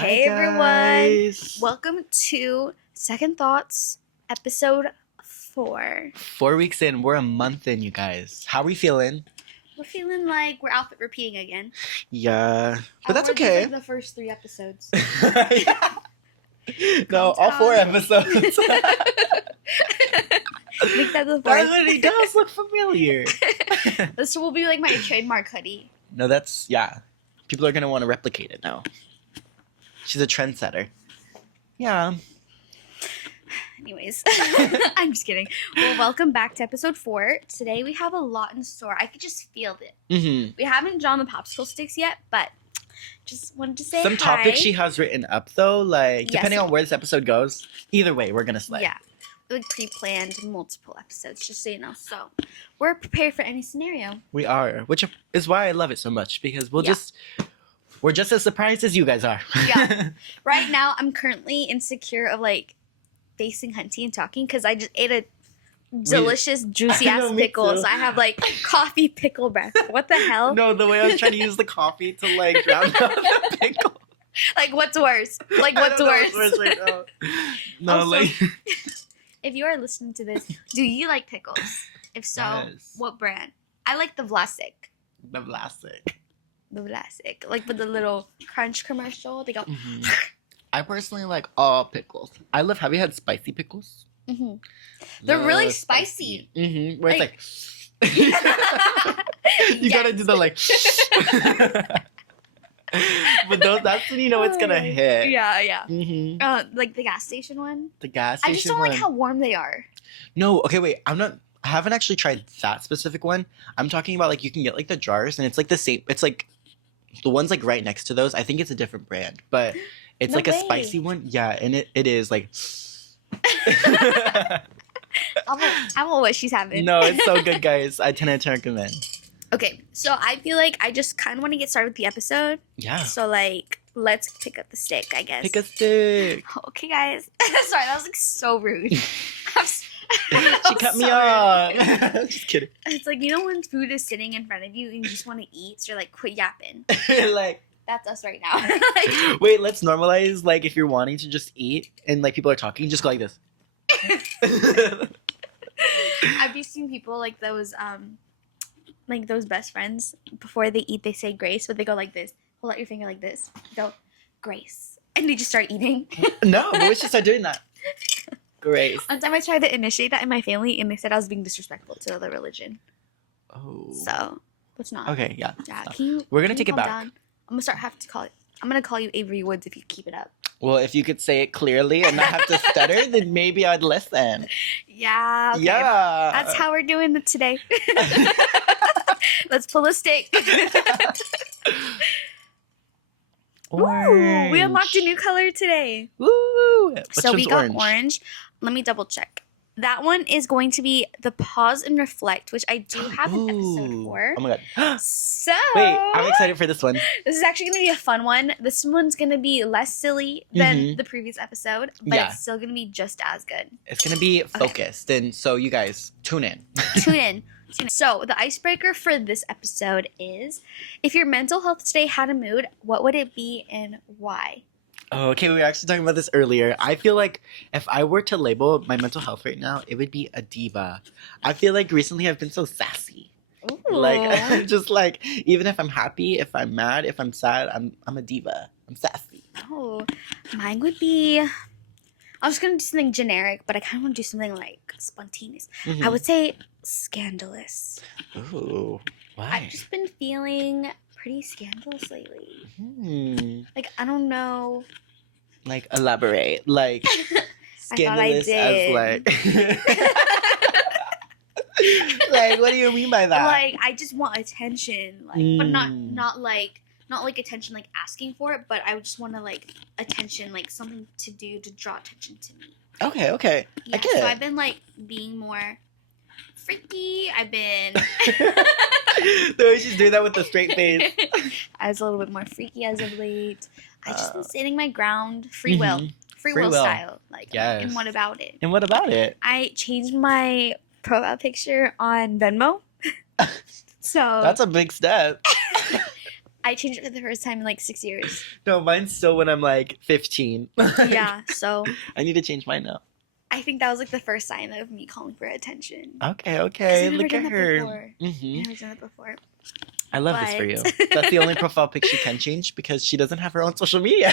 Hey everyone, welcome to Second Thoughts, episode 4. 4 weeks in, we're a month in, you guys. How are we feeling? We're feeling like we're outfit repeating again. Yeah, but that's These, okay. like, the first 3 episodes. No, all 4 episodes. Make that the 4th. That hoodie does look familiar. This will be like my trademark hoodie. No, that's, yeah. People are going to want to replicate it now. She's a trendsetter. Yeah. Anyways, I'm just kidding. Well, welcome back to episode 4. Today we have a lot in store. I could just feel it. Mm-hmm. We haven't drawn the popsicle sticks yet, but just wanted to say Some hi. topics she has written up, though, like, Yes. depending on where this episode goes, either way, we're going to slay. Yeah. Like pre-planned multiple episodes, just so you know. So we're prepared for any scenario. We are, which is why I love it so much, because we're just as surprised as you guys are. Yeah. Right now, I'm currently insecure of like facing Hunty and talking because I just ate a delicious, juicy I know, ass me pickle. too. So I have like coffee pickle breath. What the hell? No, the way I was trying to use the coffee to like drown out the pickle. Like, what's worse? Like, what's worse? Right now. No, Also, like if you are listening to this, do you like pickles? If so, Yes. what brand? I like the Vlasic. the plastic. The Vlasic. Like with the little crunch commercial. They go. Mhm. I personally like all pickles. I love. Have you had spicy pickles? Mm-hmm. They're really Love spicy. Mm-hmm. Where Like- it's like you gotta do the like. But that's when you know it's gonna hit. Yeah, yeah. Mm-hmm. Like the gas station one. The gas station I just don't one. like how warm they are. No, okay, wait. I haven't actually tried that specific one. I'm talking about like you can get like the jars and it's like the same. It's like the one's like right next to those. I think it's a different brand, but it's No like way. a spicy one. Yeah, and it is like. I don't know what she's having. No, it's so good, guys. I 10 out of 10 recommend. Okay, so I feel like I just kind of want to get started with the episode. Yeah. So like, let's pick up the stick, I guess. Pick a stick. Okay, guys. Sorry, that was like so rude. She cut me off. Just kidding. It's like, you know when food is sitting in front of you and you just want to eat, so you're like, quit yapping. Like, That's us right now. Like, wait, let's normalize like if you're wanting to just eat and like people are talking, just go like this. Have you seen people like those best friends before they eat they say grace, but they go like this, hold out your finger like this, go grace, and they just start eating. No, but we should start doing that. Grace. One time I tried to initiate that in my family and they said I was being disrespectful to the religion. Oh. So let's not. Okay, yeah. Yeah, stop. can We're gonna you take it calm back. down? I'm gonna call you Avery Woods if you keep it up. Well, if you could say it clearly and not have to stutter, then maybe I'd listen. Yeah. Okay. Yeah. That's how we're doing it today. Let's pull a stick. Ooh, we unlocked a new color today. Woo! So we got orange. Let me double check. That one is going to be the pause and reflect, which I do have an episode Ooh. for. Oh my god. So Wait, I'm excited for this one. This is actually going to be a fun one. This one's going to be less silly than the previous episode, but Yeah. it's still going to be just as good. It's gonna be focused, and so you guys tune in. Tune in. So the icebreaker for this episode is, if your mental health today had a mood, what would it be and why? Oh, okay, we were actually talking about this earlier. I feel like if I were to label my mental health right now, it would be a diva. I feel like recently I've been so sassy. Ooh. Like I'm just like, even if I'm happy, if I'm mad, if I'm sad, I'm a diva. I'm sassy. Oh, mine would be, I was going to do something generic, but I kind of want to do something like spontaneous. I would say scandalous. Ooh, why? I've just been feeling pretty scandalous lately. Like, I don't know. like elaborate. Like I scandalous as like. Like, what do you mean by that? Like, I just want attention, like, but not like attention like asking for it, but I just want to like attention, like something to do to draw attention to me. Okay. Yeah, I get so it. I've been like being more freaky. I've been The way she's doing that with the straight face. I was a little bit more freaky as of late. I just been standing my ground, free will Free will. style, like. Yes. And what about it? And what about it? I changed my profile picture on Venmo. So That's a big step. I changed it for the first time in like 6 years. No, mine's still when I'm like 15. Like, Yeah, so I need to change mine now. I think that was like the first sign of me calling for attention. Okay, 'Cause okay. I've never Look done at that her. before. Hmm. I've never done it before. I love this for But- you. That's the only profile pic she can change because she doesn't have her own social media.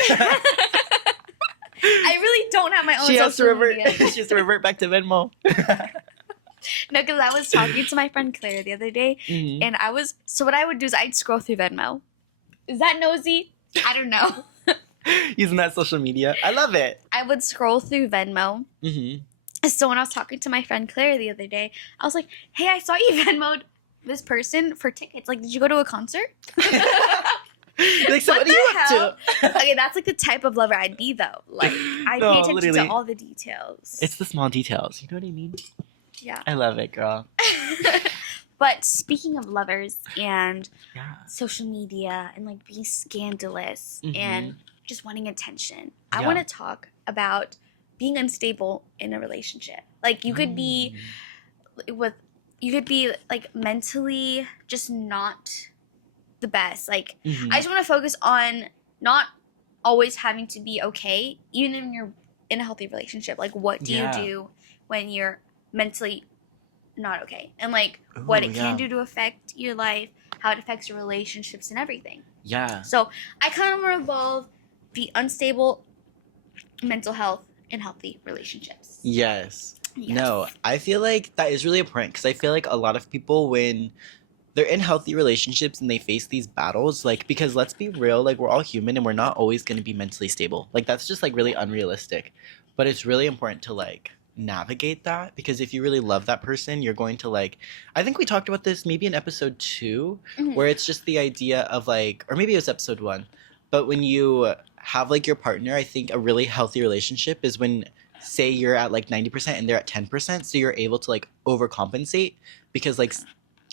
I really don't have my own She has to social revert. media. She has to revert back to Venmo. No, because I was talking to my friend Claire the other day, Mhm. and so what I would do is I'd scroll through Venmo. Is that nosy? I don't know. Using that social media, I love it. I would scroll through Venmo. Mm-hmm. So when I was talking to my friend Claire the other day, I was like, "Hey, I saw you Venmoed this person for tickets. Like, did you go to a concert?" Like, so what are the you up hell? to? Okay, that's like the type of lover I'd be though. Like, I No, pay attention literally. to all the details. It's the small details. You know what I mean? Yeah. I love it, girl. But speaking of lovers and Yeah. social media and like being scandalous Mhm. and just wanting attention, I Yeah. want to talk about being unstable in a relationship. Like you could be like mentally just not the best. Like Mhm. I just want to focus on not always having to be okay, even when you're in a healthy relationship. Like what do Yeah. you do when you're mentally not okay? And like what Ooh, it yeah. can do to affect your life, how it affects your relationships and everything. Yeah. So I kind of want to involve the unstable mental health in healthy relationships. Yes. Yes. No, I feel like that is really important because I feel like a lot of people, when they're in healthy relationships and they face these battles, like, because let's be real, like, we're all human and we're not always going to be mentally stable. Like, that's just like really unrealistic. But it's really important to like navigate that because if you really love that person, you're going to like, I think we talked about this maybe in episode 2, Mhm. where it's just the idea of like, or maybe it was episode 1, but when you have like your partner, I think a really healthy relationship is when, say you're at like 90% and they're at 10%, so you're able to like overcompensate because like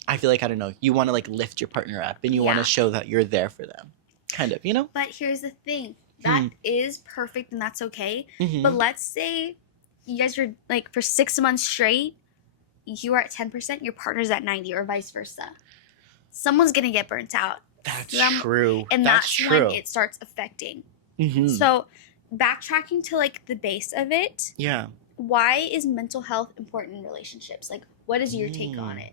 I feel like, I don't know, you want to like lift your partner up and you want Yeah. to show that you're there for them, kind of, you know. But here's the thing. That is perfect and that's okay. Mhm. But let's say you guys are like for 6 months straight, you are at 10%, your partner's at 90 or vice versa. Someone's going to get burnt out. That's Some- true. And that's true. when it starts affecting. Mhm. So backtracking to like the base of it, Yeah. why is mental health important in relationships? Like what is your take on it?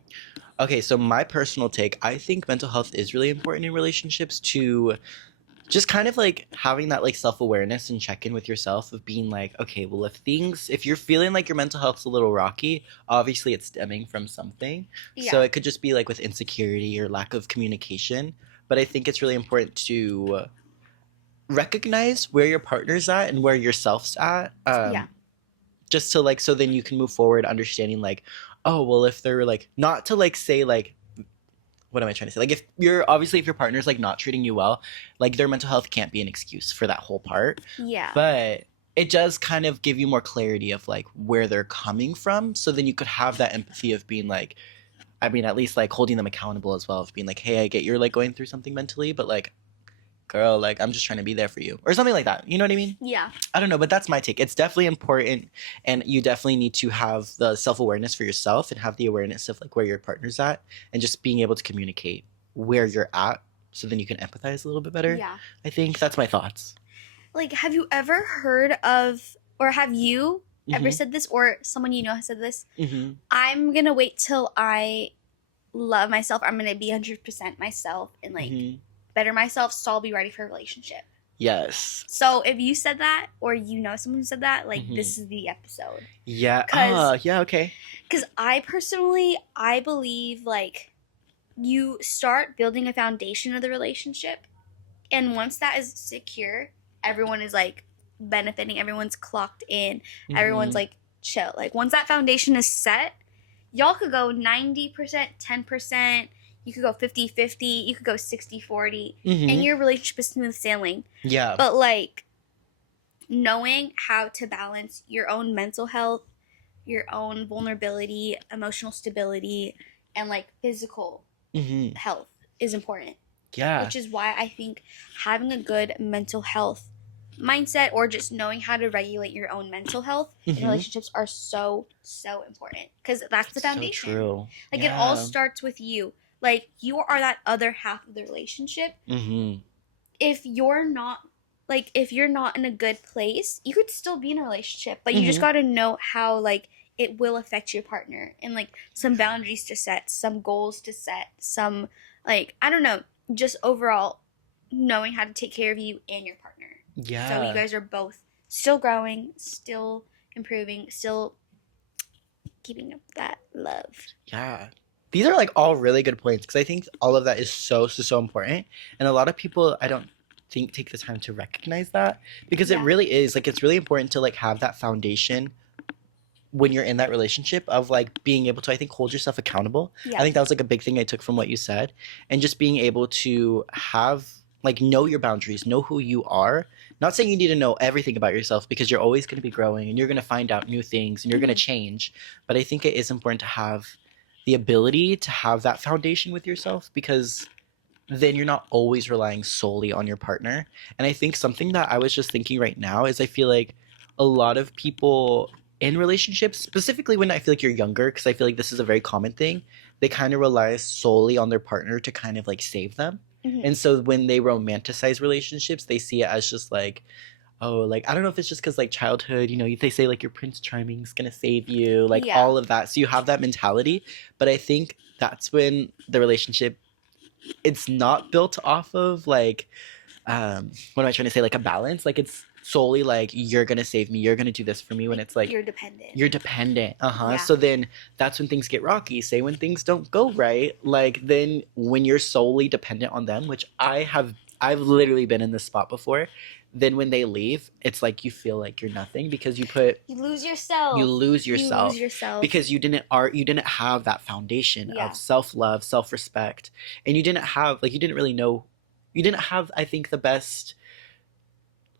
Okay, so my personal take, I think mental health is really important in relationships to just kind of like having that like self-awareness and check in with yourself of being like, okay, well, if you're feeling like your mental health's a little rocky, obviously it's stemming from something. Yeah. So it could just be like with insecurity or lack of communication. But I think it's really important to recognize where your partner's at and where yourself's at. Yeah. Just to like, so then you can move forward understanding like, oh, well, if they're like, not to like say like, what am I trying to say? Like if your partner's like not treating you well, like their mental health can't be an excuse for that whole part. Yeah. But it does kind of give you more clarity of like where they're coming from. So then you could have that empathy of being like, I mean, at least like holding them accountable as well, of being like, hey, I get you're like going through something mentally, but like, girl, like I'm just trying to be there for you or something like that. You know what I mean? Yeah. I don't know, but that's my take. It's definitely important, and you definitely need to have the self-awareness for yourself and have the awareness of like where your partner's at and just being able to communicate where you're at so then you can empathize a little bit better. Yeah. I think that's my thoughts. Like have you ever heard of or have you ever Mhm. said this or someone you know has said this? Mm-hmm. I'm going to wait till I love myself. I'm going to be 100% myself and like Mm-hmm. better myself so I'll be ready for a relationship. Yes. So if you said that or you know someone who said that, like Mhm. this is the episode. Yeah. 'Cause- Yeah. Okay. Because I believe like you start building a foundation of the relationship. And once that is secure, everyone is like benefiting. Everyone's clocked in. Everyone's Mhm. like chill. Like once that foundation is set, y'all could go 90%, 10%. You could go 50-50. You could go 60-40. Mhm. And your relationship is smooth sailing. Yeah. But like knowing how to balance your own mental health, your own vulnerability, emotional stability, and like physical Mm-hmm. health is important. Yeah. Which is why I think having a good mental health mindset or just knowing how to regulate your own mental health in Mhm. relationships are so important because that's the foundation. So true. Like it all Yeah. starts with you. Like, you are that other half of the relationship. Mm-hmm. If you're not if you're not in a good place, you could still be in a relationship, but you just Mm-hmm. got to know how like it will affect your partner, and like some boundaries to set, some goals to set, some like I don't know, just overall knowing how to take care of you and your partner. So you Yeah. guys are both still growing, still improving, still keeping up that love. Yeah. These are like all really good points because I think all of that is so important. And a lot of people I don't think take the time to recognize that because it Yeah. really is like it's really important to like have that foundation when you're in that relationship of like being able to I think hold yourself accountable. I Yeah. think that was like a big thing I took from what you said and just being able to have like know your boundaries, know who you are. Not saying you need to know everything about yourself because you're always going to be growing and you're going to find out new things and you're going to Mhm. change, but I think it is important to have the ability to have that foundation with yourself because then you're not always relying solely on your partner. And I think something that I was just thinking right now is I feel like a lot of people in relationships, specifically when I feel like you're younger, because I feel like this is a very common thing, they kind of rely solely on their partner to kind of like save them. Mhm. And so when they romanticize relationships, they see it as just like, oh, like I don't know if it's just because like childhood, you know, they say like your Prince Charming's gonna save you, like Yeah. all of that. So you have that mentality. But I think that's when the relationship it's not built off of like what am I trying to say, like a balance, like it's solely like you're gonna save me, you're gonna do this for me, when Like it's like you're dependent. you're dependent. Uh-huh. Yeah. So then that's when things get rocky. Say when things don't go right, like then when you're solely dependent on them, which I've literally been in this spot before, then when they leave it's like you feel like you're nothing because You lose you yourself. lose You lose yourself yourself. because you didn't have that foundation Yeah. of self-love, self-respect, and you didn't have like you didn't really know, you didn't have I think the best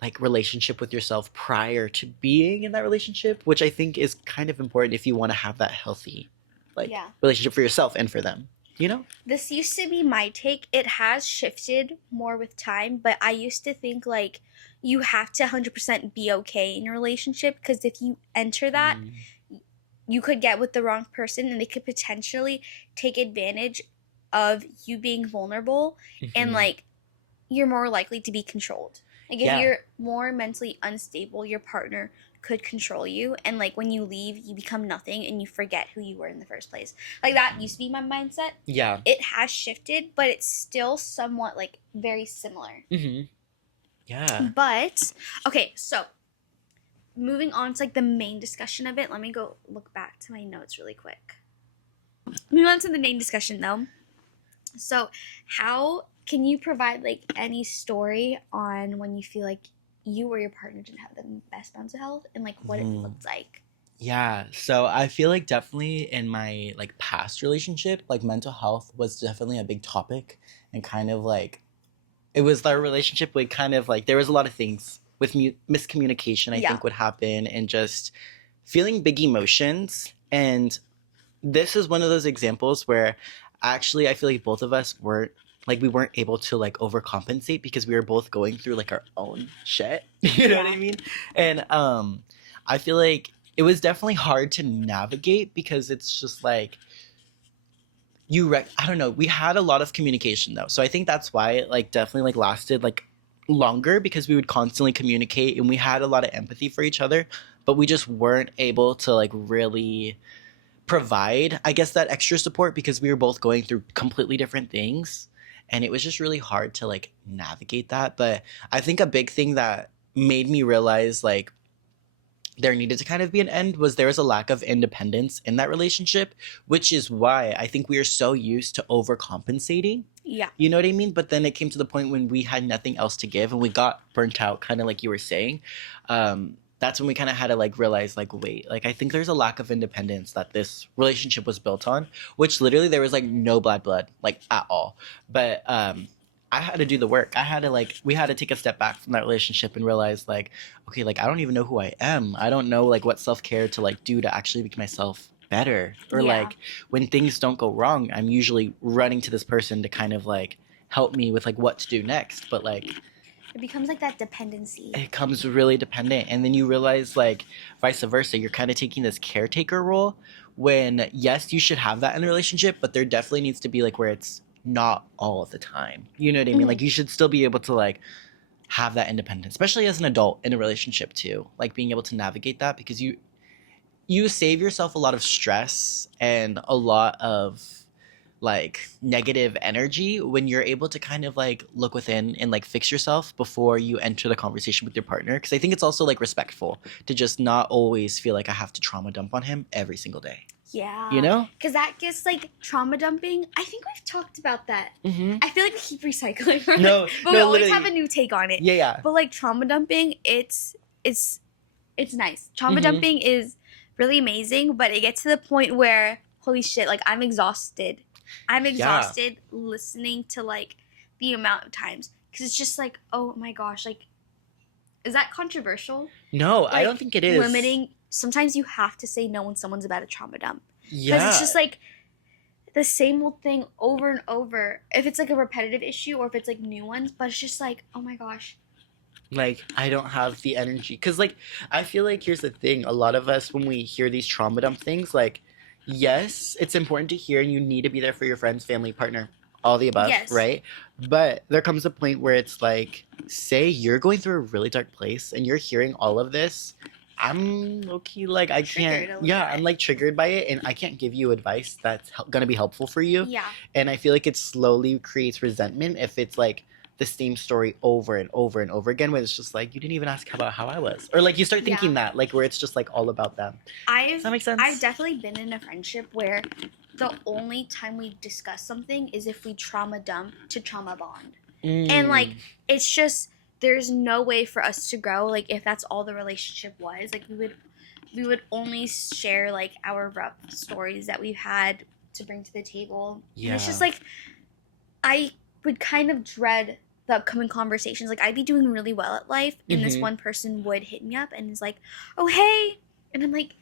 like relationship with yourself prior to being in that relationship, which I think is kind of important if you want to have that healthy like Yeah. relationship for yourself and for them, you know. This used to be my take. It has shifted more with time, but I used to think like you have to 100% be okay in your relationship, because if you enter that, Mm. you could get with the wrong person and they could potentially take advantage of you being vulnerable, and Hmm. like you're more likely to be controlled. Like if Yeah. you're more mentally unstable, your partner could control you, and like when you leave, you become nothing and you forget who you were in the first place. Like that used to be my mindset. Yeah. It has shifted, but it's still somewhat like very similar. Hmm. Yeah. But okay, so moving on to like the main discussion of it, let me go look back to my notes really quick. Moving on to the main discussion though. So, how can you provide like any story on when you feel like you or your partner didn't have the best mental health, and like what it Mhm. looked like? Yeah, so I feel like definitely in my like past relationship, like mental health was definitely a big topic and kind of like it was our relationship would kind of like there was a lot of things with miscommunication I Yeah. think would happen and just feeling big emotions, and this is one of those examples where actually I feel like both of us weren't like we weren't able to like overcompensate because we were both going through like our own shit. You know what I Yeah. mean? And I feel like it was definitely hard to navigate because it's just like I don't know, we had a lot of communication though. So I think that's why it like definitely like lasted like longer because we would constantly communicate and we had a lot of empathy for each other, but we just weren't able to like really provide, I guess, that extra support because we were both going through completely different things. And it was just really hard to like navigate that. But I think a big thing that made me realize like there needed to kind of be an end was there was a lack of independence in that relationship, which is why I think we are so used to overcompensating. Yeah. You know what I mean? But then it came to the point when we had nothing else to give and we got burnt out, kind of like you were saying. That's when we kind of had to like realize, like, wait, like I think there's a lack of independence that this relationship was built on, which literally there was like no blood, like at all. But I had to do the work. I had to like we had to take a step back from that relationship and realize like, okay, like I don't even know who I am. I don't know like what self care to like do to actually make myself better, or Yeah. like when things don't go wrong, I'm usually running to this person to kind of like help me with like what to do next. But like It becomes like that dependency. it comes really dependent. And then you realize like vice versa, you're kind of taking this caretaker role, when yes, you should have that in a relationship, but there definitely needs to be like where it's not all the time. You know what I mean? Mhm. Like you should still be able to like have that independence, especially as an adult in a relationship too. Like being able to navigate that because you save yourself a lot of stress and a lot of like negative energy when you're able to kind of like look within and like fix yourself before you enter the conversation with your partner, because I think it's also like respectful to just not always feel like I have to trauma dump on him every single day, you Yeah. know. Because that gets like trauma dumping. I think we've talked about that. Mm-hmm. I feel like we keep recycling from No, it, but we no, always literally. have a new take on it. Yeah. But like trauma dumping, it's nice. Trauma Mm-hmm. dumping is really amazing, but it gets to the point where holy shit, like I'm exhausted. I'm Yeah. exhausted listening to like the amount of times because it's just like, oh my gosh, like is that controversial? No, Like I don't think it is. limiting. Sometimes you have to say no when someone's about a trauma dump because Yeah. it's just like the same old thing over and over. If it's like a repetitive issue or if it's like new ones, but it's just like, oh my gosh. Like I don't have the energy because like I feel like here's the thing, a lot of us when we hear these trauma dump things, like yes, it's important to hear and you need to be there for your friends, family, partner, all the above, Yes. right? But there comes a point where it's like, say you're going through a really dark place and you're hearing all of this, I'm low-key like I Triggered a can't, little yeah, bit. I'm like triggered by it and I can't give you advice that's gonna be helpful for you. Yeah. And I feel like it slowly creates resentment if it's like the same story over and over and over again, where it's just like you didn't even ask about how I was, or like you start thinking that like where it's just like all about them. Does that make sense? I've definitely been in a friendship where the only time we discuss something is if we trauma dump to trauma bond. And like it's just there's no way for us to grow like if that's all the relationship was. Like we would only share like our rough stories that we've had to bring to the table. Yeah. And it's just like I would kind of dread the upcoming conversations. Like I'd be doing really well at life and this Mhm. one person would hit me up and is like, "Oh, hey." And I'm like,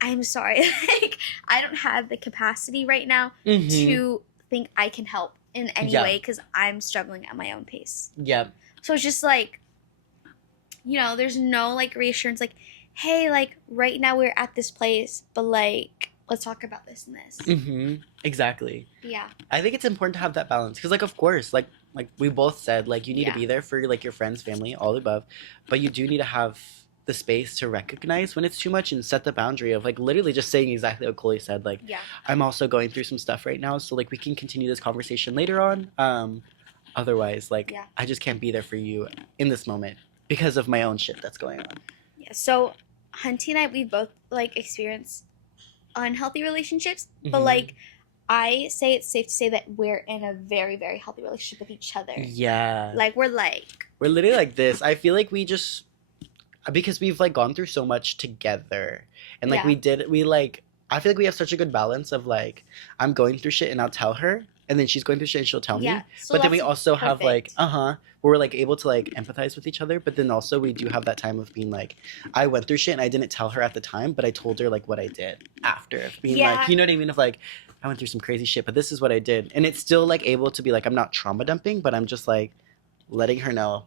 "I'm sorry. Like I don't have the capacity right now Mhm. to think I can help in any Yeah. way cuz I'm struggling at my own pace." Yeah. So it's just like there's no like reassurance like, "Hey, like right now we're at this place, but like let's talk about this and this." Mm-hmm. Exactly. Yeah. I think it's important to have that balance because, like, of course, like we both said, like you need to be there for like your friends, family, all the above, but you do need to have the space to recognize when it's too much and set the boundary of like literally just saying exactly what Chloe said. Like, Yeah. I'm also going through some stuff right now, so like we can continue this conversation later on. Otherwise, like Yeah. I just can't be there for you in this moment because of my own shit that's going on. Yeah. So Hunty and I we both like experienced unhealthy relationships, but Mhm. like I say it's safe to say that we're in a very, very healthy relationship with each other. Yeah. Like we're literally like this. I feel like we just because we've like gone through so much together and like Yeah. we like I feel like we have such a good balance of like I'm going through shit and I'll tell her and then she's going through shit and she'll tell me. So But then we that's also have like perfect. where we're like able to like empathize with each other, but then also we do have that time of being like I went through shit and I didn't tell her at the time, but I told her like what I did after. Being Yeah. like, you know what I mean? Of like I went through some crazy shit, but this is what I did. And it's still like able to be like I'm not trauma dumping, but I'm just like letting her know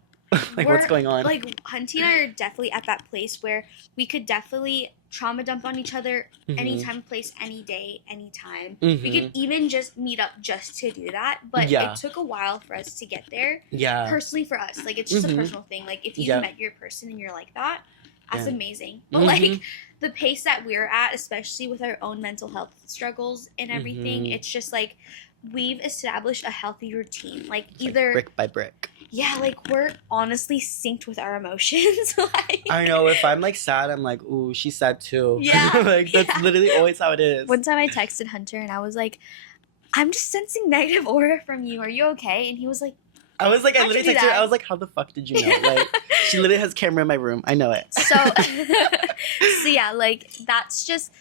like what's going on. Like Hunty and I are definitely at that place where we could definitely trauma dump on each other Mhm. anytime, place, any day, anytime. Mhm. We could even just meet up just to do that. But Yeah. it took a while for us to get there. Yeah. Personally for us. Like it's just Mhm. a personal thing. Like if you Yeah. met your person and you're like that, that's Yeah. amazing. But Mhm. like the pace that we're at, especially with our own mental health struggles and everything, Mhm. it's just like we've established a healthy routine. Like It's either brick by brick. yeah, like we're honestly synced with our emotions. Like I know if I'm like sad, I'm like, ooh, she's sad too. Yeah, like that's yeah. literally always how it is. one time I texted Hunter and I was like, "I'm just sensing negative aura from you. Are you okay?" And he was like, I was like, I How'd you literally do texted her. that? I was like, how the fuck did you know? Like, she literally has a camera in my room. I know it. so so yeah, like that's just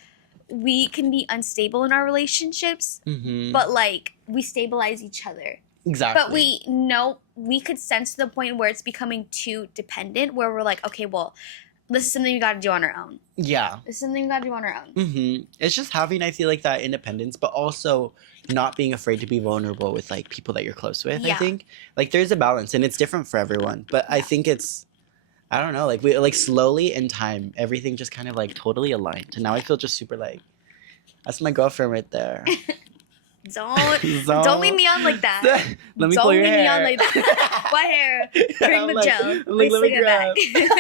we can be unstable in our relationships, Mm-hmm. but like we stabilize each other. Exactly. But we know we could sense to the point where it's becoming too dependent, where we're like, okay, well, this is something we got to do on our own. Yeah. This is something we got to do on our own. Mm-hmm. It's just having, I feel like, that independence, but also not being afraid to be vulnerable with like people that you're close with. I Yeah. think like there's a balance, and it's different for everyone. But I Yeah. think it's, I don't know, like we like slowly in time, everything just kind of like totally aligned, and now I feel just super like That's my girlfriend right there. Don't leave me on like that. Let me Don't pull your leave me on hair. like that. What hair? Cream I'm with like, gel. I'm like, Please let me take it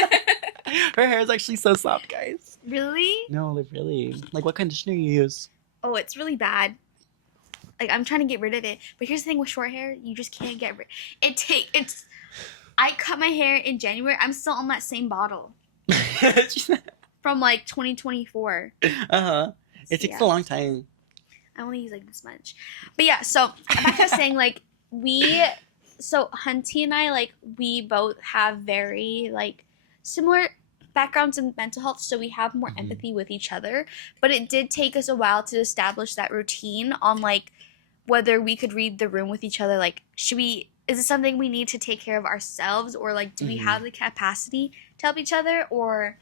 back. Her hair is actually so soft, guys. Really? No, like really. Like, what conditioner you use? Oh, it's really bad. Like I'm trying to get rid of it, but here's the thing with short hair: you just can't get rid. It's. I cut my hair in January. I'm still on that same bottle from like 2024. Uh-huh. It takes a long time. I only use like this much, but yeah. So back to saying like so Hunty and I like we both have very like similar backgrounds in mental health, so we have more empathy with each other. But it did take us a while to establish that routine on like whether we could read the room with each other. Like, should we? Is it something we need to take care of ourselves, or like, do we have the capacity to help each other, or,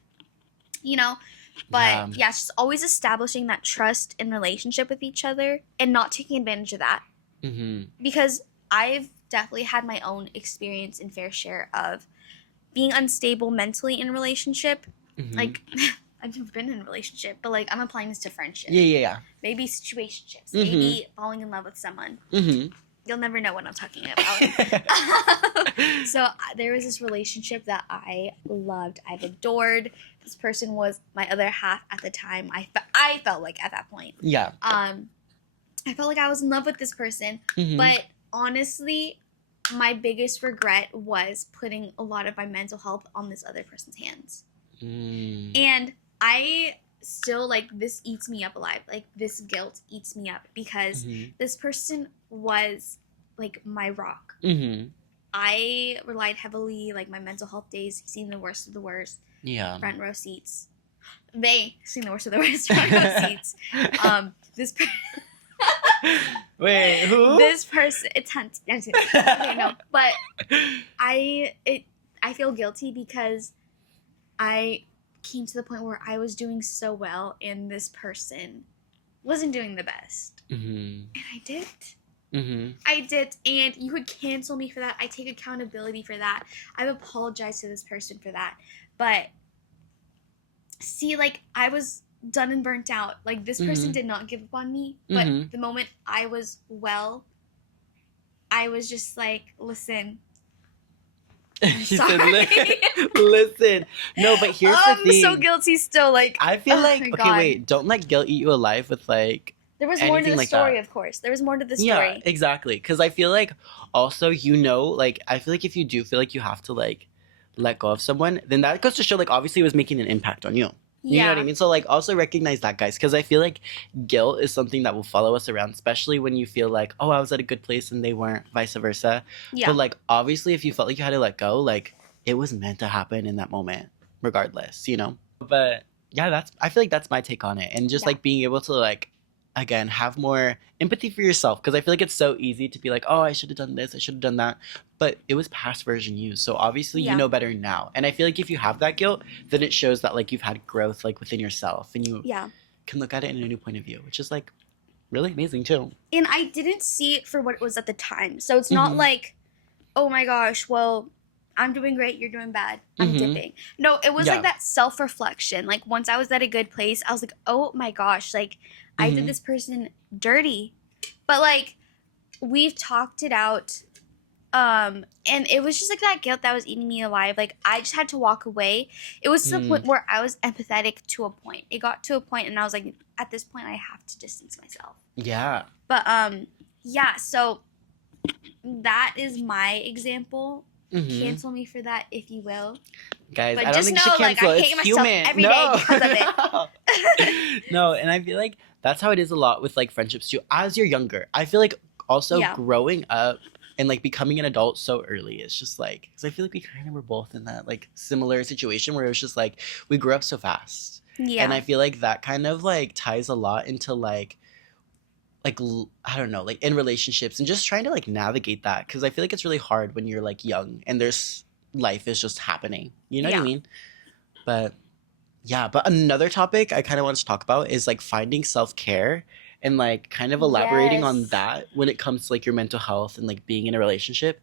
you know? But yeah, it's just always establishing that trust and relationship with each other, and not taking advantage of that. Because I've definitely had my own experience and fair share of being unstable mentally in a relationship. Like, I've never been in a relationship, but like I'm applying this to friendship. Yeah. Maybe situationships. Maybe falling in love with someone. You'll never know what I'm talking about. So there was this relationship that I loved. I've adored. This person was my other half at the time. I felt like at that point. Yeah. I felt like I was in love with this person, but honestly, my biggest regret was putting a lot of my mental health on this other person's hands. And I still like this eats me up alive. Like this guilt eats me up because this person was like my rock. I relied heavily, like my mental health days, seeing the worst of the worst. Yeah. Front row seats. They seen the worst of the worst front row seats. This Wait, who? This person, it's Hunt. Okay, no, but I feel guilty because I came to the point where I was doing so well and this person wasn't doing the best. And I did. I did, and you could cancel me for that. I take accountability for that. I've apologized to this person for that. But see, like, I was done and burnt out. Like, this person did not give up on me. But the moment I was well, I was just like, listen, She sorry. said, listen. No, but here's the thing. I'm so guilty still. Like, I feel like, okay, God. wait, don't let guilt eat you alive with, like, there was more to the like story, that. of course. There was more to the story. Yeah, exactly. Because I feel like, also, like, I feel like if you do feel like you have to, like, let go of someone, then that goes to show, like, obviously it was making an impact on you. You know what I mean? So, like, also recognize that, guys, because I feel like guilt is something that will follow us around, especially when you feel like, oh, I was at a good place and they weren't, vice versa. Yeah. But, like, obviously, if you felt like you had to let go, like, it was meant to happen in that moment, regardless, you know? But, yeah, I feel like that's my take on it. And just, like, being able to, like, again, have more empathy for yourself, because I feel like it's so easy to be like, oh, I should have done this, I should have done that, but it was past version you, so obviously you know better now. And I feel like if you have that guilt, then it shows that like you've had growth like within yourself, and you can look at it in a new point of view, which is like really amazing too. And I didn't see it for what it was at the time, so it's not like, oh my gosh, well, I'm doing great, you're doing bad, I'm dipping. No, it was like that self-reflection. Like once I was at a good place, I was like, oh my gosh, like I did this person dirty. But like we've talked it out, and it was just like that guilt that was eating me alive. Like I just had to walk away. It was to the point where I was empathetic to a point. It got to a point and I was like, at this point I have to distance myself. Yeah. But yeah, so that is my example. Cancel me for that if you will, guys. But I don't think you should cancel. Like, I hate myself every day because of it. No, and I feel like that's how it is a lot with like friendships too. As you're younger, I feel like also growing up and like becoming an adult so early, it's just like, because I feel like we kind of were both in that like similar situation where it was just like we grew up so fast. Yeah. And I feel like that kind of like ties a lot into like I don't know, like in relationships and just trying to like navigate that, because I feel like it's really hard when you're like young and there's life is just happening, you know what I mean? But yeah, but another topic I kind of want to talk about is like finding self-care and like kind of elaborating on that when it comes to like your mental health and like being in a relationship,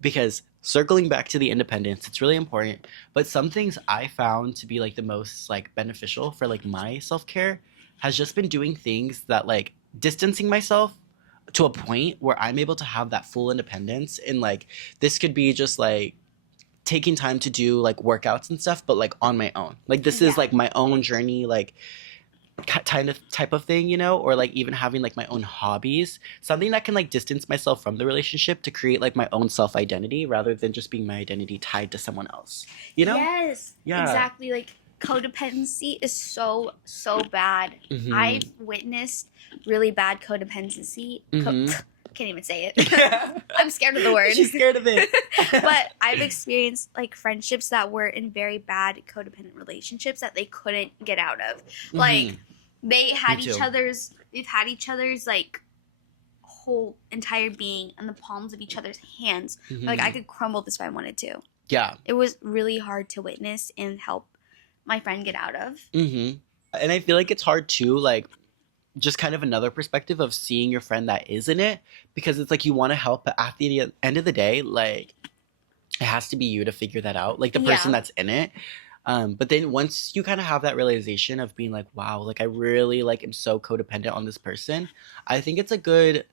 because circling back to the independence, it's really important. But some things I found to be like the most like beneficial for like my self-care has just been doing things that like distancing myself to a point where I'm able to have that full independence. And like this could be just like taking time to do like workouts and stuff, but like on my own. Like this is Yeah. like my own journey, like kind of type of thing, you know, or like even having like my own hobbies, something that can like distance myself from the relationship to create like my own self identity rather than just being my identity tied to someone else, you know? Yes, Yeah. exactly. Like codependency is so bad. Mm-hmm. I've witnessed really bad codependency. Mm-hmm. Can't even say it. I'm scared of the word. She's scared of it. But I've experienced like friendships that were in very bad codependent relationships that they couldn't get out of. Like Mhm. they had Me each too. other's they've had each other's like whole entire being in the palms of each other's hands. Mhm. Like I could crumble this if I wanted to. Yeah. It was really hard to witness and help my friend get out of. Mm-hmm. And I feel like it's hard too, like just kind of another perspective of seeing your friend that is in it, because it's like you want to help, but at the end of the day, like it has to be you to figure that out, like the person Yeah. that's in it. But then once you kind of have that realization of being like, wow, like I really like am so codependent on this person, I think it's a good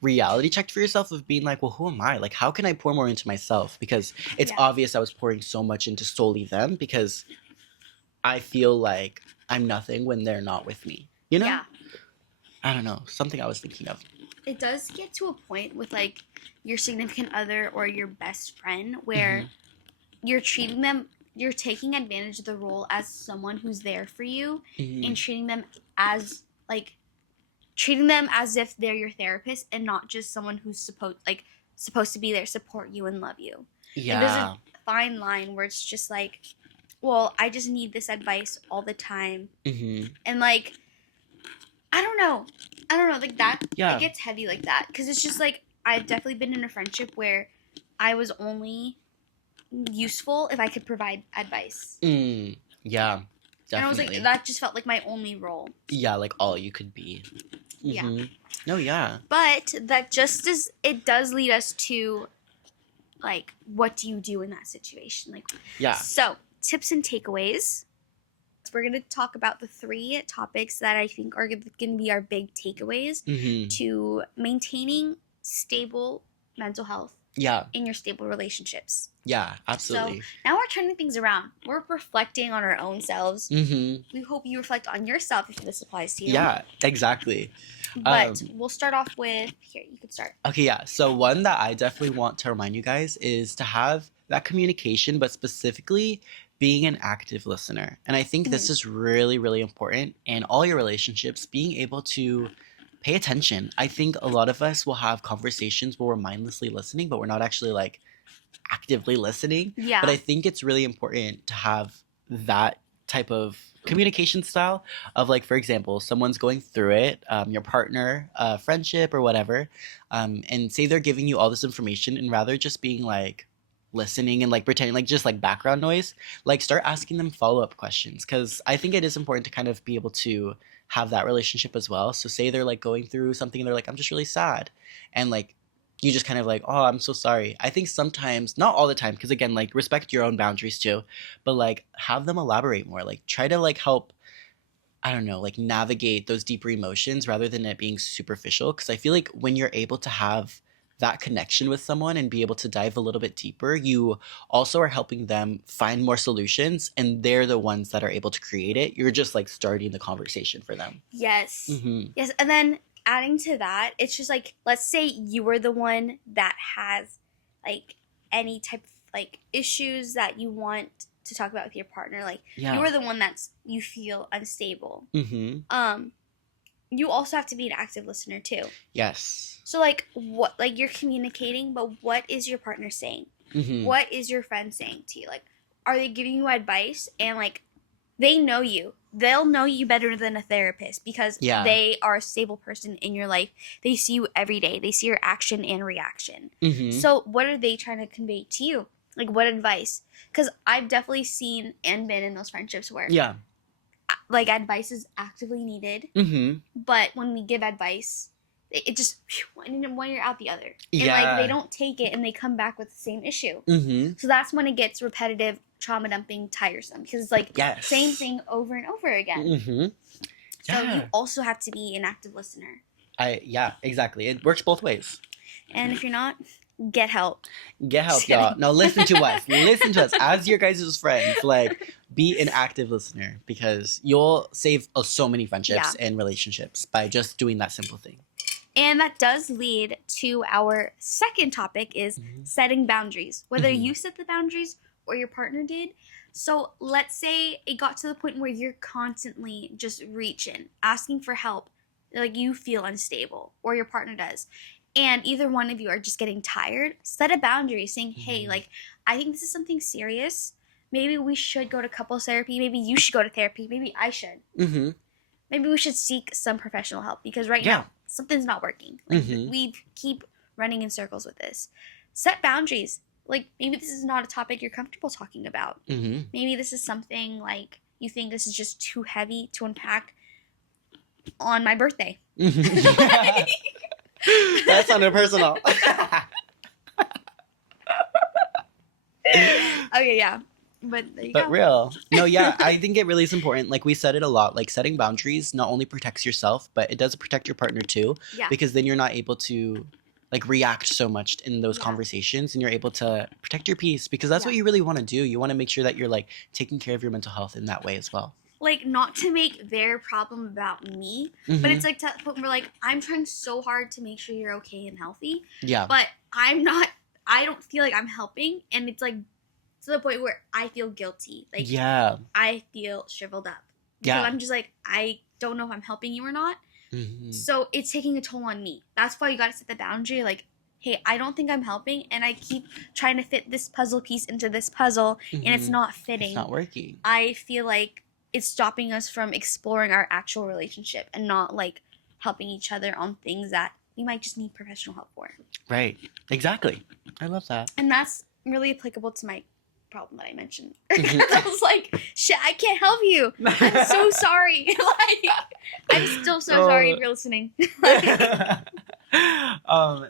reality check for yourself of being like, well, who am I? Like, how can I pour more into myself? Because it's Yeah. obvious I was pouring so much into solely them because I feel like I'm nothing when they're not with me. You know? Yeah. I don't know. Something I was thinking of. It does get to a point with like your significant other or your best friend where you're treating them, you're taking advantage of the role as someone who's there for you Mhm. and treating them as like treating them as if they're your therapist and not just someone who's supposed to be there, support you and love you. And there's Yeah. a fine line where it's just like, well, I just need this advice all the time. Mm-hmm. And like, I don't know. Like that, Yeah. it gets heavy like that. Because it's just like, I've definitely been in a friendship where I was only useful if I could provide advice. Yeah. Definitely. And I was like, that just felt like my only role. Yeah, like all you could be. Yeah. Mm-hmm. No, yeah. But that just is, it does lead us to, like, what do you do in that situation? Like, Yeah. so tips and takeaways. We're going to talk about the 3 topics that I think are going to be our big takeaways Mm-hmm. to maintaining stable mental health Yeah. in your stable relationships. Yeah, absolutely. So now we're turning things around. We're reflecting on our own selves. Mm-hmm. We hope you reflect on yourself if this applies to you. Yeah, exactly. But we'll start off with, here, you could start. Okay, yeah. So one that I definitely want to remind you guys is to have that communication, but specifically being an active listener. And I think this is really, really important in all your relationships, being able to pay attention. I think a lot of us will have conversations where we're mindlessly listening, but we're not actually like actively listening. Yeah. But I think it's really important to have that type of communication style of like, for example, someone's going through it, your partner, friendship or whatever, and say they're giving you all this information, and rather just being like listening and like pretending like just like background noise, like start asking them follow-up questions, because I think it is important to kind of be able to have that relationship as well. So say they're like going through something and they're like, I'm just really sad, and like you just kind of like, oh, I'm so sorry. I think sometimes, not all the time, because again, like respect your own boundaries too, but like have them elaborate more. Like try to like help, I don't know, like navigate those deeper emotions rather than it being superficial. Because I feel like when you're able to have that connection with someone and be able to dive a little bit deeper, you also are helping them find more solutions, and they're the ones that are able to create it. You're just like starting the conversation for them. Yes. Mm-hmm. Yes. And then adding to that, it's just like, let's say you were the one that has like any type of like issues that you want to talk about with your partner. Like Yeah. you are the one that's, you feel unstable. Mm-hmm. You also have to be an active listener too. Yes. So like what, like you're communicating, but what is your partner saying? Mm-hmm. What is your friend saying to you? Like, are they giving you advice? And like, they know you. They'll know you better than a therapist because Yeah. they are a stable person in your life. They see you every day. They see your action and reaction. Mm-hmm. So what are they trying to convey to you? Like, what advice? Because I've definitely seen and been in those friendships where Yeah. like advice is actively needed, Mm-hmm. but when we give advice, it just one ear out the other. And Yeah. like they don't take it and they come back with the same issue. Mm-hmm. So that's when it gets repetitive, trauma dumping, tiresome, because it's like Yes. same thing over and over again. Mm-hmm. So you Yeah. also have to be an active listener. Yeah, exactly. It works both ways. And if you're not, get help. Get help, Just y'all. kidding. No, listen to us. Listen to us as your guys' friends. Like, be an active listener because you'll save so many friendships Yeah. and relationships by just doing that simple thing. And that does lead to our second topic is setting boundaries. Whether Mhm. you set the boundaries or your partner did. So let's say it got to the point where you're constantly just reaching, asking for help, like you feel unstable or your partner does. And either one of you are just getting tired, set a boundary saying, hey, like, I think this is something serious. Maybe we should go to couples therapy. Maybe you should go to therapy. Maybe I should. Mm-hmm. Maybe we should seek some professional help because right Yeah. now something's not working. Like we keep running in circles with this. Set boundaries. Like maybe this is not a topic you're comfortable talking about. Mm-hmm. Maybe this is something like you think this is just too heavy to unpack on my birthday. That sounded personal. Okay, yeah. But there you But go. real. No, yeah, I think it really is important. Like we said it a lot. Like setting boundaries not only protects yourself, but it does protect your partner too. Yeah. Because then you're not able to like react so much in those Yeah. conversations and you're able to protect your peace because that's what you really want to do. You want to make sure that you're like taking care of your mental health in that way as well. Like not to make their problem about me, but it's like to the point where like I'm trying so hard to make sure you're okay and healthy. Yeah. But I don't feel like I'm helping, and it's like to the point where I feel guilty. Like Yeah. I feel shriveled up. Because Yeah. I'm just like, I don't know if I'm helping you or not. Mhm. So it's taking a toll on me. That's why you gotta set the boundary, like, hey, I don't think I'm helping and I keep trying to fit this puzzle piece into this puzzle and it's Mhm. not fitting. It's not working. I feel like it's stopping us from exploring our actual relationship and not like helping each other on things that we might just need professional help for. Right. Exactly. I love that. And that's really applicable to my problem that I mentioned. Mhm. I was like, shit, I can't help you. I'm so sorry. Like, I'm still so sorry if you're listening.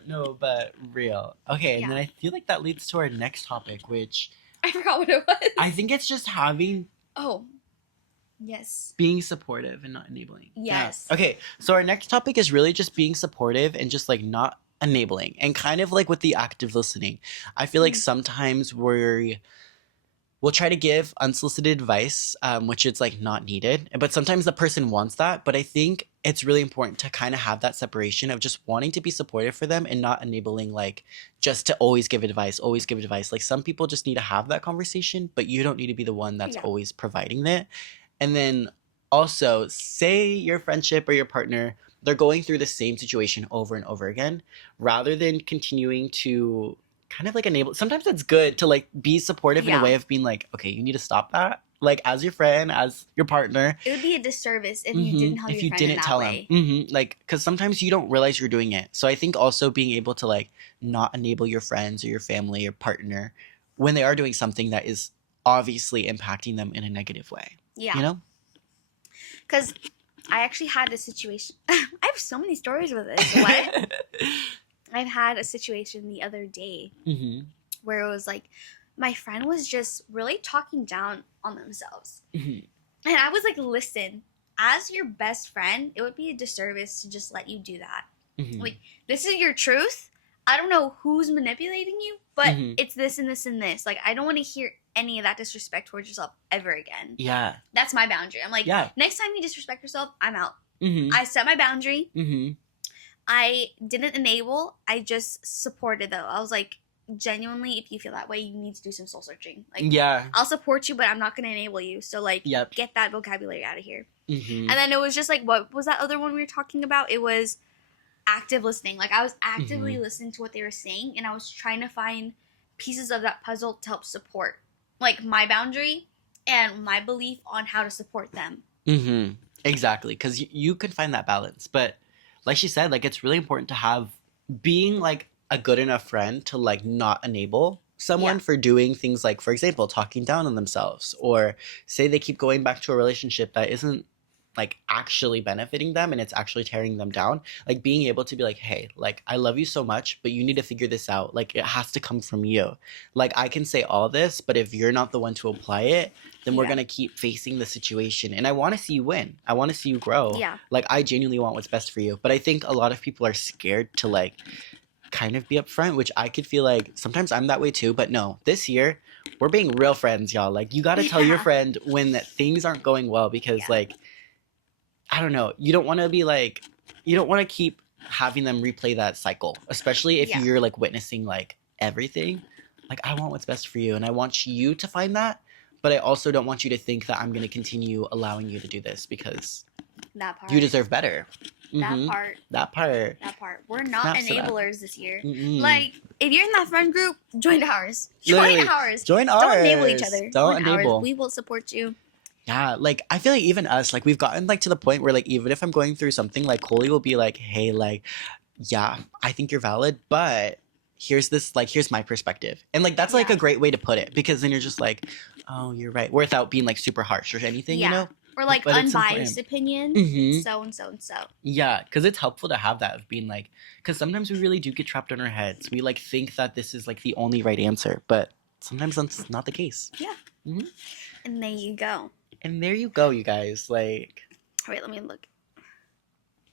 No, but real. Okay, and Yeah. then I feel like that leads to our next topic, which I forgot what it was. I think it's just having Oh, yes. being supportive and not enabling. Yes. Yeah. Okay, so our next topic is really just being supportive and just like not enabling and kind of like with the active listening. I feel like sometimes we'll try to give unsolicited advice, which is like not needed. But sometimes the person wants that. But I think it's really important to kind of have that separation of just wanting to be supportive for them and not enabling, like just to always give advice, always give advice. Like some people just need to have that conversation, but you don't need to be the one that's Yeah. always providing it. And then also, say your friendship or your partner, they're going through the same situation over and over again, rather than continuing to kind of like enable. Sometimes it's good to like be supportive in Yeah. a way of being like, okay, you need to stop that. Like as your friend, as your partner. It would be a disservice if you didn't help if your you friend didn't in that tell way. them. Like, because sometimes you don't realize you're doing it. So I think also being able to like not enable your friends or your family or partner when they are doing something that is obviously impacting them in a negative way. Yeah. You know? Because I actually had a situation. I have so many stories with this. What? I've had a situation the other day where it was like my friend was just really talking down on themselves. And I was like, listen, as your best friend, it would be a disservice to just let you do that. Like, this is your truth. I don't know who's manipulating you, but it's this and this and this. Like, I don't want to hear any of that disrespect towards yourself ever again. Yeah. That's my boundary. I'm like, Yeah. next time you disrespect yourself, I'm out. I set my boundary. I didn't enable. I just supported, though. I was like, genuinely, if you feel that way, you need to do some soul searching. Like, Yeah. I'll support you, but I'm not going to enable you. So, like, Yep. get that vocabulary out of here. And And then it was just like, what was that other one we were talking about? It was active listening. Like, I was actively listening to what they were saying, and I was trying to find pieces of that puzzle to help support, like, my boundary and my belief on how to support them. Exactly, because you can find that balance. But like she said, like it's really important to have being like a good enough friend to like not enable someone for doing things like, for example, talking down on themselves, or say they keep going back to a relationship that isn't like actually benefiting them and it's actually tearing them down, like being able to be like, hey, like I love you so much, but you need to figure this out. Like it has to come from you. Like I can say all this, but if you're not the one to apply it, then we're Yeah. gonna keep facing the situation. And I want to see you win. I want to see you grow. Yeah. Like I genuinely want what's best for you. But I think a lot of people are scared to like kind of be upfront, which I could feel like sometimes I'm that way too. But no, this year we're being real friends, y'all. Like you got to tell your Yeah. friend when things aren't going well because Yeah. like I don't know, you don't want to be like you don't want to keep having them replay that cycle, especially if Yeah. you're like witnessing like everything. Like I want what's best for you and I want you to find that, but I also don't want you to think that I'm going to continue allowing you to do this because That part. you deserve better. That Mhm. part. That part. That part. We're not Snaps to that. enablers this year. Mm-mm. Like, if you're in that friend group, join ours. Literally, Join ours. join ours. Don't enable each other. Don't Join enable. ours. We will support you. Yeah, like I feel like even us, like we've gotten like to the point where like even if I'm going through something, like Coley will be like, "Hey, like, yeah, I think you're valid, but here's this, like, here's my perspective," and like that's like Yeah. a great way to put it because then you're just like, "Oh, you're right," without being like super harsh or anything, Yeah. you know? Or like But it's unbiased important. opinion. Mhm. So and so and so. Yeah, because it's helpful to have that of being like, because sometimes we really do get trapped in our heads. We like think that this is like the only right answer, but sometimes that's not the case. And there you go. And there you go, you guys. Like, Wait, let me look.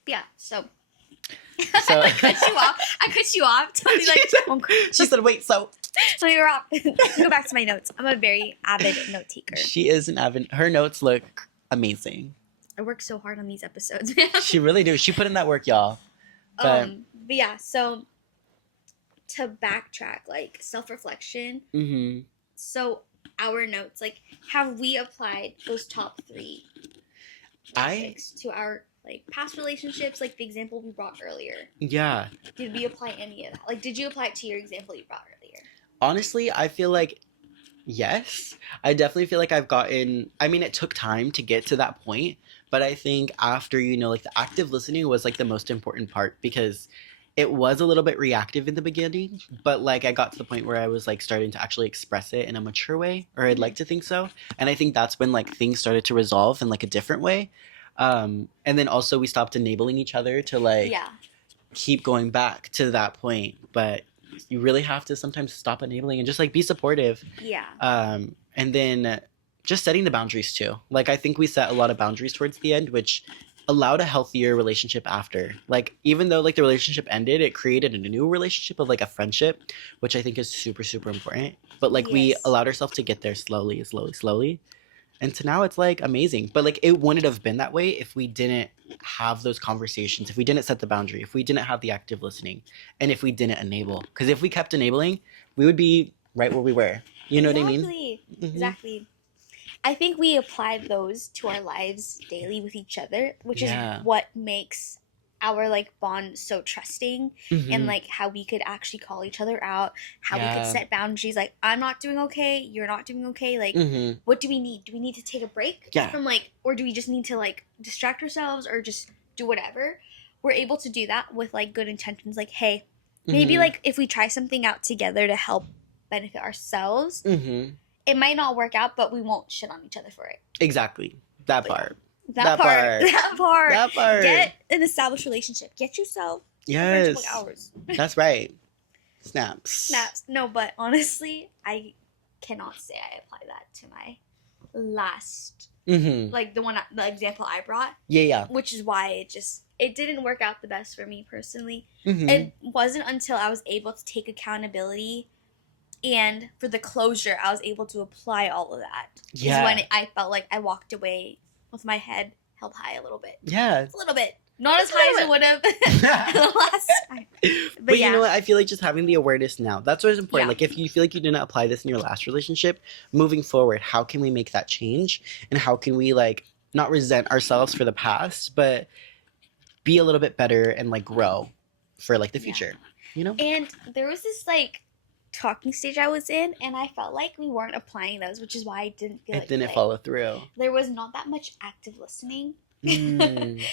Yeah, so. So- I cut you off. Tell me like, she said, "Wait, so." so you're off. Go back to my notes. I'm a very avid note taker. She is an avid. Her notes look amazing. I work so hard on these episodes. She really do. She put in that work, y'all. But But yeah, so to backtrack, like self-reflection. hmm So our notes, like, have we applied those top 3 I topics to our like past relationships? Like the example we brought earlier. yeah. Did we apply any of that? Like, did you apply it to your example you brought earlier? Honestly, I feel like yes. I definitely feel like I've gotten. I mean, it took time to get to that point, but I think after like the active listening was like the most important part because it was a little bit reactive in the beginning, but like I got to the point where I was like starting to actually express it in a mature way, or I'd like to think so. And I think that's when like things started to resolve in like a different way. And then also we stopped enabling each other to like Yeah. keep going back to that point. But you really have to sometimes stop enabling and just like be supportive. Yeah. And then just setting the boundaries too. Like I think we set a lot of boundaries towards the end, which allowed a healthier relationship after. Like even though like the relationship ended, it created a new relationship of like a friendship, which I think is super super important. But like we Yes. allowed ourselves to get there slowly. And to now it's like amazing. But like it wouldn't have been that way if we didn't have those conversations, if we didn't set the boundary, if we didn't have the active listening, and if we didn't enable. Because if we kept enabling, we would be right where we were. You know what I mean? Mhm. Exactly. I think we applied those to our lives daily with each other, which Yeah. is what makes our like bond so trusting, and Mhm. like how we could actually call each other out, how we Yeah. could set boundaries, like I'm not doing okay, you're not doing okay, like Mhm. what do we need? Do we need to take a break Yeah. from like, or do we just need to like distract ourselves or just do whatever? We're able to do that with like good intentions, like hey, maybe Mhm. like if we try something out together to help benefit ourselves, Mhm. it might not work out, but we won't shit on each other for it. Exactly. That But yeah. part. That That part. part. That part. That part. Get an established relationship. Get yourself a Yes. friendship like ours. That's right. Snaps. Snaps. No, but honestly, I cannot say I apply that to my last, Mhm. like the example I brought, Yeah. which is why it didn't work out the best for me personally. Mhm. It wasn't until I was able to take accountability and for the closure, I was able to apply all of that. Yeah. Is when I felt like I walked away with my head held high a little bit. Yeah. A little bit. Not as Just a high as little it would have the last time. But yeah. you know what? I feel like just having the awareness now, that's what is important. Yeah. Like if you feel like you didn't apply this in your last relationship, moving forward, how can we make that change? And how can we like not resent ourselves for the past, but be a little bit better and like grow for like the Yeah. future, you know? And there was this like talking stage I was in, and I felt like we weren't applying those, which is why I didn't feel It like didn't like, follow through. there was not that much active listening. Mm.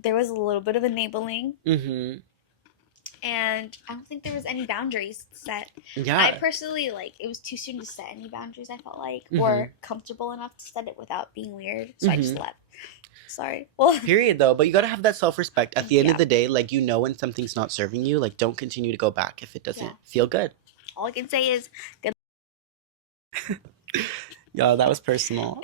There was a little bit of enabling, Mm-hmm. and I don't think there was any boundaries set. Yeah. I personally like it was too soon to set any boundaries. I felt like Mhm. or comfortable enough to set it without being weird, so I just Mhm. left. Sorry. Well, Period, though. But you gotta have that self-respect. At the end Yeah. of the day, like, you know when something's not serving you, like, don't continue to go back if it doesn't Yeah. feel good. all I can say is good. Yo, that was personal.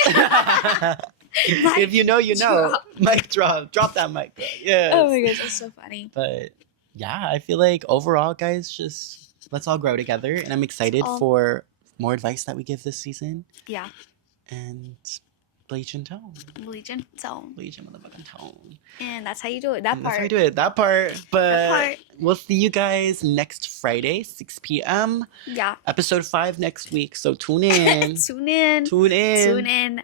If you know, you know. drop. Mic drop. Drop that mic. Yes. Oh my gosh, that's so funny. But yeah, I feel like overall, guys, just let's all grow together. And I'm excited for more advice that we give this season. Yeah. And bleach and tone. Legion. So, Bleach and motherfucking tone. and that's how you do it. That And part. that's how I do it. That part. But That part. we'll see you guys next Friday, 6 p.m. Yeah. Episode 5 next week. So tune in. Tune in. Tune in. Tune in.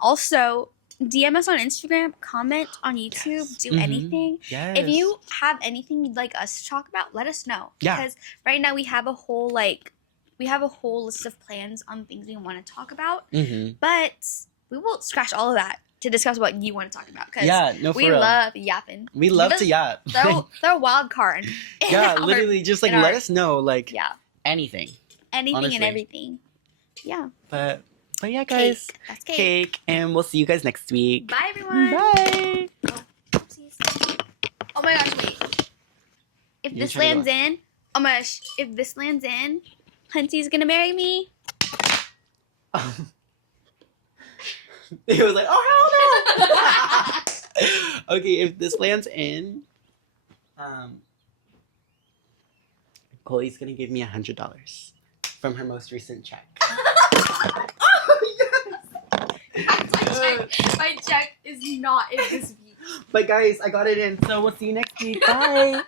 Also, DM us on Instagram, comment on YouTube, Yes. do Mhm. anything. Yes. If you have anything you'd like us to talk about, let us know. Yeah. Because right now we have a whole list of plans on things we want to talk about, Mm-hmm. but we will scratch all of that to discuss what you want to talk about. Because Yeah, no, for we real. love yapping. We love Give to us- yap. Throw a wild card. in Yeah, our- literally, just like in let our- us know, like Yeah. anything. Anything honestly. and everything. Yeah. But yeah, guys, Cake. That's cake. cake, and we'll see you guys next week. Bye, everyone. Bye. Oopsies. Oh my gosh, wait. If You this try to lands in, oh my gosh, if this lands in, Hunty's gonna marry me. It was like, oh hell no. Okay, if this lands in, Chloe's gonna give me $100 from her most recent check. My check is not in this week. But guys, I got it in, so we'll see you next week. Bye.